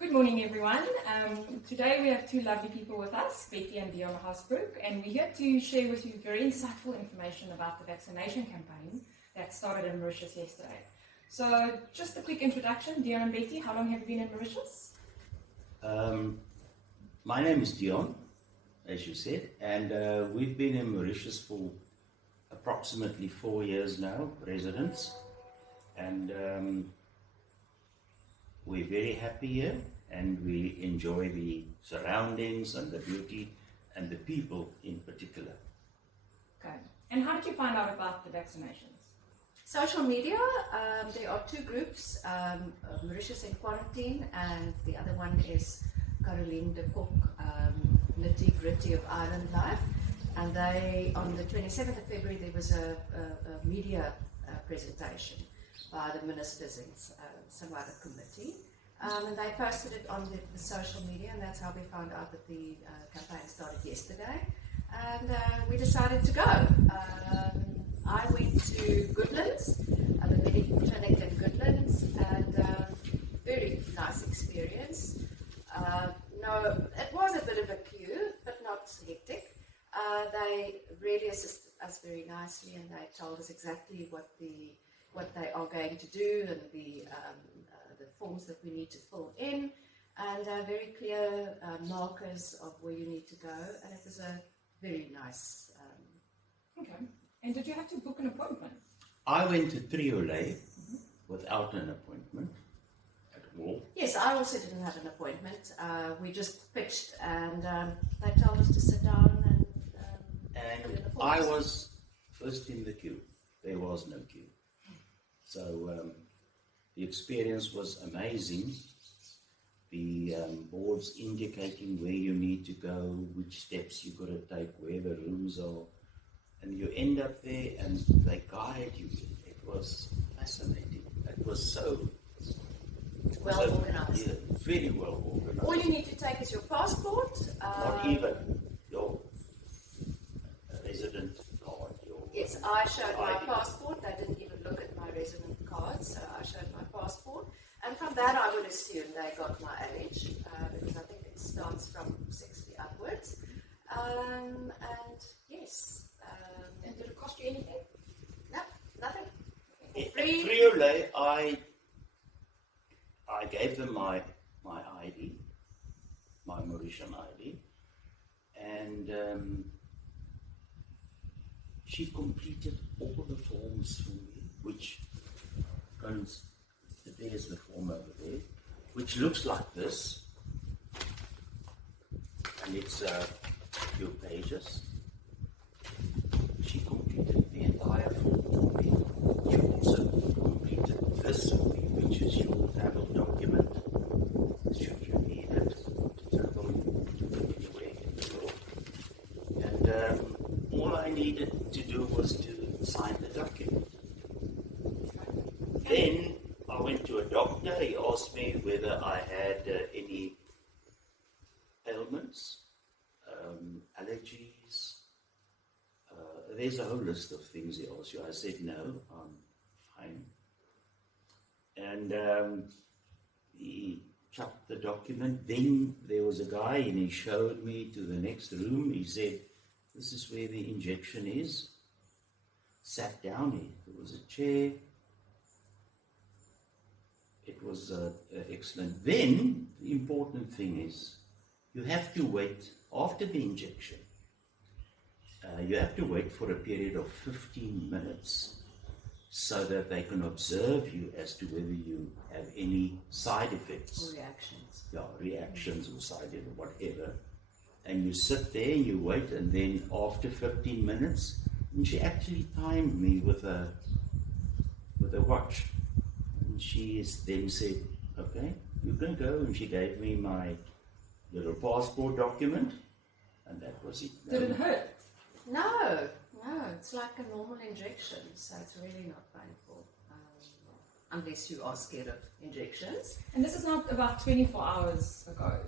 Good morning, everyone. Today we have two lovely people with us, Betty and Dion Hasbrook, and we're here to share with you very insightful information about the vaccination campaign that started in Mauritius yesterday. So, just a quick introduction, Dion and Betty, how long have you been in Mauritius? My name is Dion, as you said, and we've been in Mauritius for approximately 4 years now, residents, and we're very happy here, and we enjoy the surroundings and the beauty and the people in particular. Okay. And how did you find out about the vaccinations? Social media, there are two groups, Mauritius in Quarantine, and the other one is Caroline de Kock, Nitty Gritty of Island Life. And they, on the 27th of February, there was a media presentation by the ministers in some other committee. And they posted it on the social media, and that's how we found out that the campaign started yesterday. And we decided to go. I went to Goodlands, the medical clinic in Goodlands, and very nice experience. No, it was a bit of a queue, but not hectic. They really assisted us very nicely, and they told us exactly what they are going to do and the forms that we need to fill in, and very clear markers of where you need to go. And it was a very nice. Okay. And did you have to book an appointment? I went to Triolet without an appointment at all. Yes, I also didn't have an appointment. We just pitched, and they told us to sit down and fill in the forms. I was first in the queue. There was no queue. So the experience was amazing. The boards indicating where you need to go, which steps you've got to take, where the rooms are, and you end up there and they guide you. It was fascinating. It was so well organized. Yeah, very well organized. All you need to take is your passport. Not even your resident card. Yes, I showed my ID. passport. They didn't even look at my resident card, so I showed my passport. And from that, I would assume they got my age, because I think it starts from 60 upwards. And yes. And did it cost you anything? No, nothing. At Free. Triolet, I gave them my ID, my Mauritian ID, and she completed all the forms for me, which runs, there's the form over there, which looks like this, and it's a few pages. She completed the entire form for me. She also completed this for me, which is your travel document, should you need it to travel anywhere in the world. And all I needed to do was to sign the document. Then I went to a doctor. He asked me whether I had any ailments, allergies. There's a whole list of things he asked you. I said no, I'm fine. And he chucked the document. Then there was a guy, and he showed me to the next room. He said, "This is where the injection is." Sat down. There was a chair. It was excellent. Then the important thing is you have to wait after the injection. You have to wait for a period of 15 minutes so that they can observe you as to whether you have any side effects. Or reactions. Yeah, reactions or side effects or whatever. And you sit there and you wait, and then after 15 minutes, and she actually timed me with a watch. And she then said, "Okay, you can go." And she gave me my little passport document, and that was it. Did it hurt? No, it's like a normal injection, so it's really not painful, unless you are scared of injections. And this is not about 24 hours ago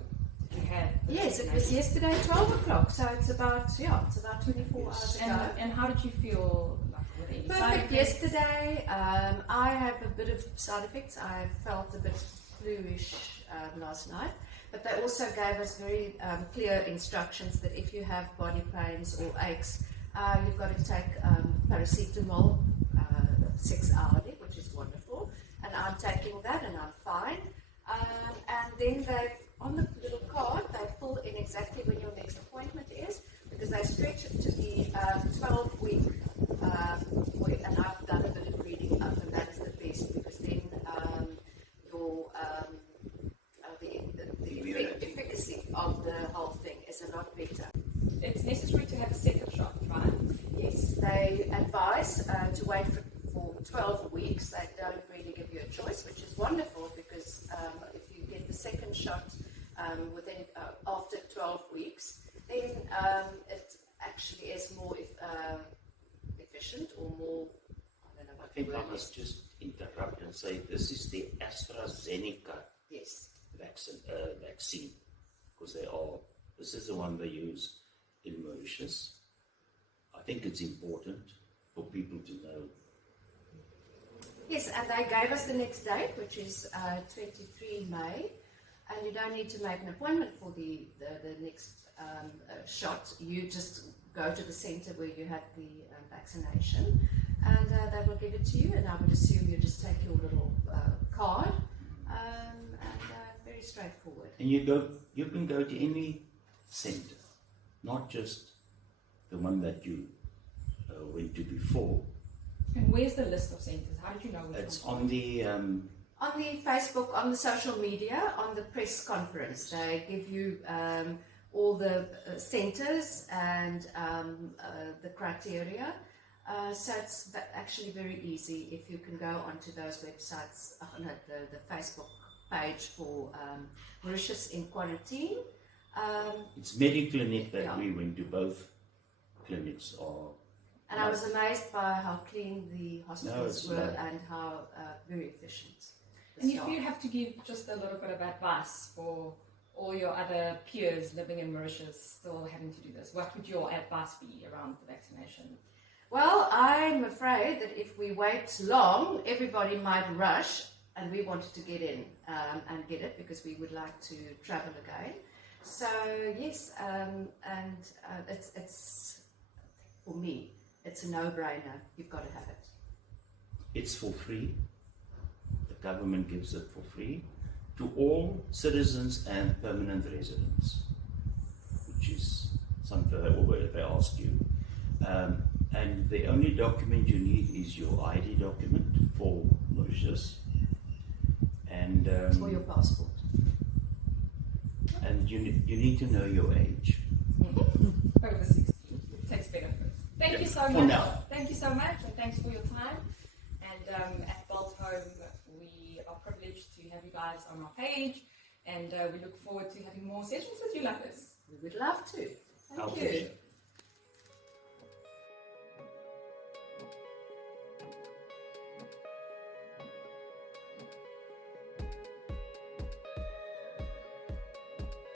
that you had the Yes, it was vaccination. yesterday, 12 o'clock, so it's about 24 hours ago. And how did you feel? Like, were there any side Perfect effects? yesterday. I have a bit of side effects. I felt a bit flu-ish last night. But they also gave us very clear instructions that if you have body pains or aches, you've got to take paracetamol 6 hourly, which is wonderful. And I'm taking that and I'm fine. And then on the little card, they fill in exactly when your next appointment is, because they stretch it to the 12-week, and I've done a bit of reading up, and that is the best, because then the efficacy of the whole thing is a lot better. It's necessary to have a second shot, right? Yes, they advise to wait for 12 weeks. They don't really give you a choice, which is wonderful, because if you get the second shot within after 12 weeks, then it actually is more efficient or more, I don't know what I think the I word must is. just interrupt and say this is the AstraZeneca Yes. vaccine, because this is the one they use in Mauritius. I think it's important for people to know. Yes, and they gave us the next date, which is 23 May, and you don't need to make an appointment for the next shot. You just go to the centre where you had the vaccination, and they will give it to you, and I would assume you just take your little card, and very straightforward. And you can go to any centre, not just the one that you went to before. And where's the list of centres? How did you know which It's one? on the On the Facebook, on the social media, on the press conference, they give you all the centres and the criteria. So it's actually very easy if you can go onto those websites, the Facebook page for Mauritius in Quarantine. it's Mediclinic that Yeah. we went to. Both clinics are. And I was amazed by how clean the hospitals it's were lovely. and how very efficient. the And if staff. you have to give just a little bit of advice for all your other peers living in Mauritius still having to do this, what would your advice be around the vaccination? Well, I'm afraid that if we wait long, everybody might rush, and we wanted to get in and get it because we would like to travel again. So yes, it's for me, it's a no-brainer. You've got to have it. It's for free. The government gives it for free to all citizens and permanent residents, which is something they ask you. And the only document you need is your ID document for Mauritius, and For your passport. and you need to know your age. Over 60. Takes benefit. Thank you so For much. now. Thank you so much, and thanks for your time. And at Bolt Home, we are privileged to have you guys on our page, and we look forward to having more sessions with you like this. We would love to. Our Thank you. pleasure.